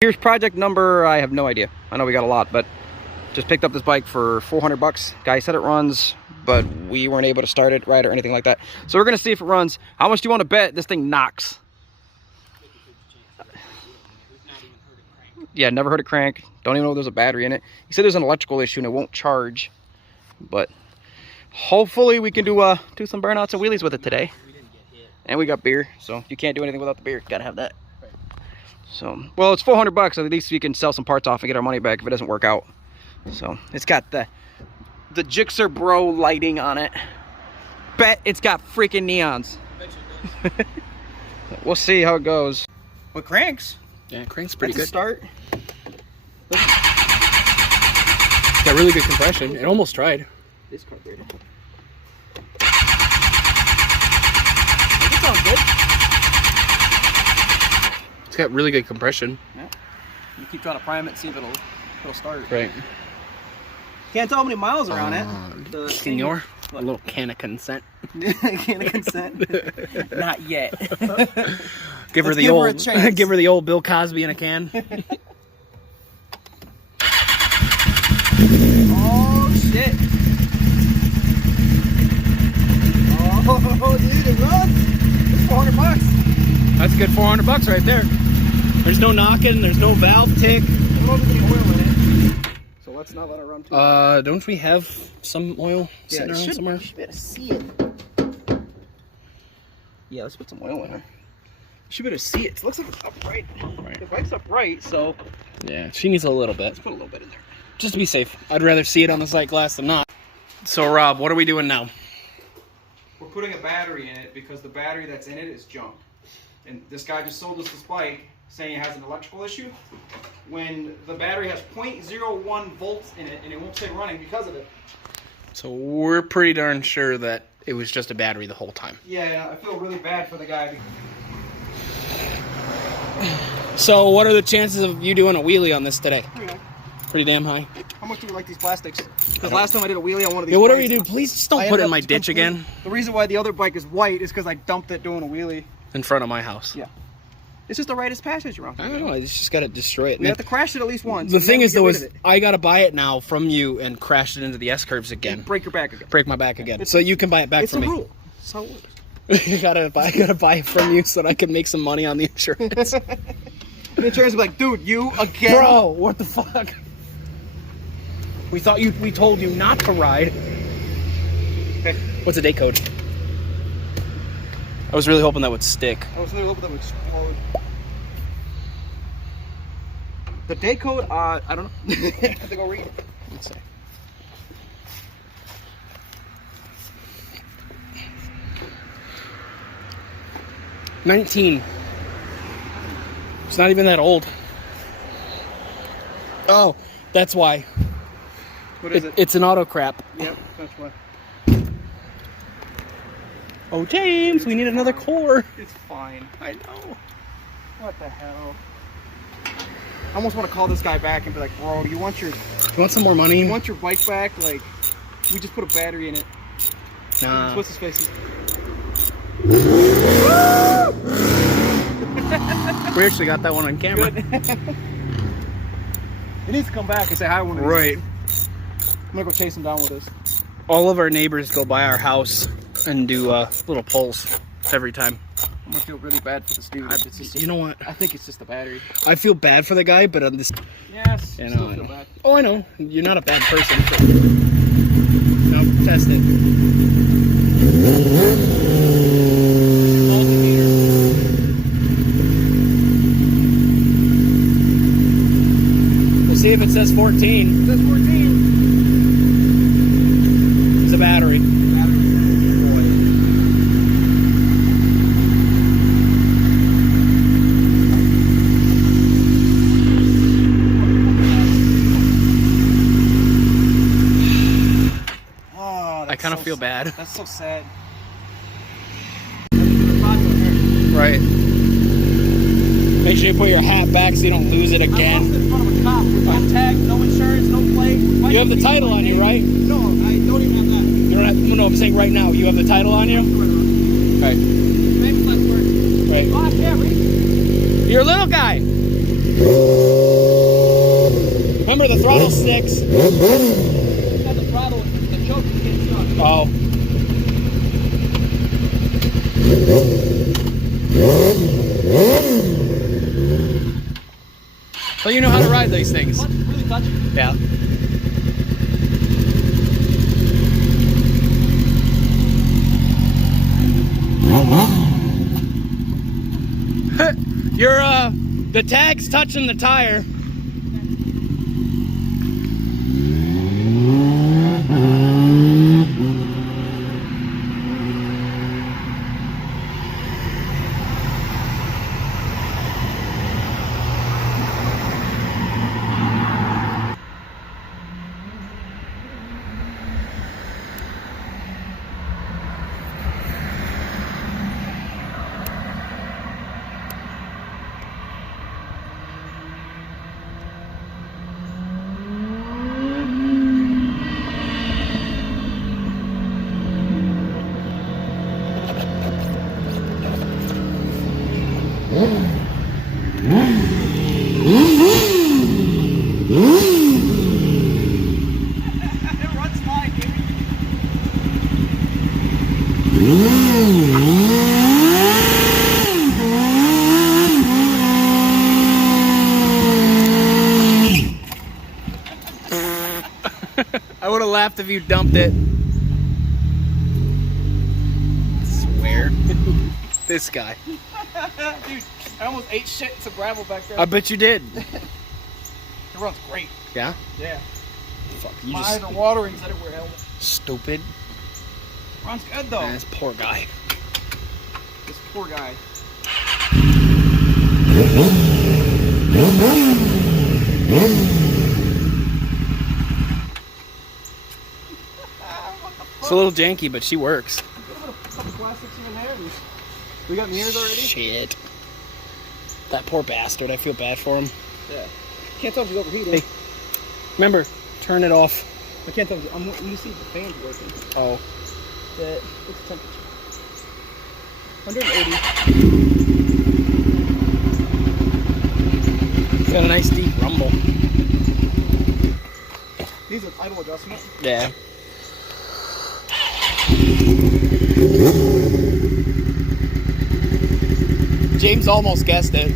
Here's project number, I have no idea. I know we got a lot, but just picked up this bike for 400 bucks. Guy said it runs, but we weren't able to start it right or anything like that. So we're gonna see if it runs. How much do you want to bet this thing knocks? Yeah, never heard it crank. Don't even know if there's a battery in it. He said there's an electrical issue and it won't charge. But hopefully we can do some burnouts and wheelies with it today. And we got beer, so you can't do anything without the beer. Gotta have that. So, well, it's 400 bucks. At least we can sell some parts off and get our money back if it doesn't work out. So it's got the gsxr bro lighting on it. Bet it's got freaking neons. We'll see how it goes. What cranks? Yeah, it cranks pretty good. Start. It's got really good compression. It almost tried. This carburetor. It sounds good. It's got really good compression. Yeah. You keep trying to prime it, see if it'll start. Right. Can't tell how many miles are on it. Senor, a little can of consent. Can of consent? Not yet. Give her the old. Give her the old Bill Cosby in a can. Oh shit! Oh dude, it runs. It's 400 bucks. That's a good 400 bucks right there. There's no knocking. There's no valve tick. I don't know if there's any oil in it. So let's not let it run too much. Don't we have some oil sitting around somewhere? You should be able to see it. Yeah, let's put some oil in her. You should be able to see it. It looks like it's upright. Right. The bike's upright, so yeah, she needs a little bit. Let's put a little bit in there. Just to be safe. I'd rather see it on the sight glass than not. So Rob, what are we doing now? We're putting a battery in it because the battery that's in it is junk. And this guy just sold us this bike saying it has an electrical issue when the battery has 0.01 volts in it and it won't stay running because of it. So we're pretty darn sure that it was just a battery the whole time. Yeah, I feel really bad for the guy. So what are the chances of you doing a wheelie on this today? Pretty damn high. How much do we like these plastics? Because last time I did a wheelie on one of these Yeah, whatever bikes, you do, please just don't put it in my ditch again. The reason why the other bike is white is because I dumped it doing a wheelie. In front of my house. Yeah. It's just the rightest passage around here. I don't know, I just gotta destroy it. We have to crash it at least once. The thing is though is I gotta buy it now from you and crash it into the S-curves again. Break your back again. Break my back again. So you can buy it back from me. It's a rule. That's how it works. I gotta buy it from you so that I can make some money on the insurance. The insurance will be like, dude, you again? Bro, what the fuck? We told you not to ride. Okay. What's the date code? I was really hoping that would stick. I was really hoping that would explode. The day code, I don't know. I have to go read it. Let's see. $19. It's not even that old. Oh, that's why. What is it? It's an auto crap. Yep, that's why. Oh, James, we need another core. It's fine. I know. What the hell? I almost want to call this guy back and be like, bro, do you want You want some more money? you want your bike back? Like, we just put a battery in it. Nah. What's his face? We actually got that one on camera. He needs to come back and say hi one of these Right. days. I'm gonna go chase him down with this. All of our neighbors go by our house and do little pulls every time. I'm gonna feel really bad for this dude. You know what? I think it's just the battery. I feel bad for the guy, but on this... Yes, You still know, feel bad. Oh, I know. You're not a bad person. No, test it. We'll see if it says 14. It says 14. It's a battery. I kind of feel bad. That's so sad. Right. Make sure you put your hat back so you don't lose it I lost it again. in front of a cop with no tag, no insurance, no plate. You have the title on you, right? No, I don't even have that. You don't have, no, I'm saying right now. You have the title on you? Right. Maybe less work. Right. Oh, I can't read. You're a little guy. where the throttle sticks. Not the throttle, the choke you can't see on. Oh. So you know how to ride these things. Clutch is really touchy. Yeah. The tag's touching the tire. It runs fine, dude. I would have laughed if you dumped it. Swear. This guy. Dude, I almost ate shit in some gravel back there. I bet you did. It runs great. Yeah? Yeah. Fuck, you My just eyes are watering because I didn't wear a helmet. stupid. Runs good though. Man, this poor guy. This poor guy. It's a little janky, but she works. A couple plastics in there. We got mirrors already? Shit. That poor bastard. I feel bad for him. Yeah. Can't tell if he's overheating. Hey. Remember, turn it off. I can't tell if I'm let me see if the fan's working. Oh. What's the temperature? 180. Got a nice deep rumble. These are idle adjustment. Yeah. James almost guessed it.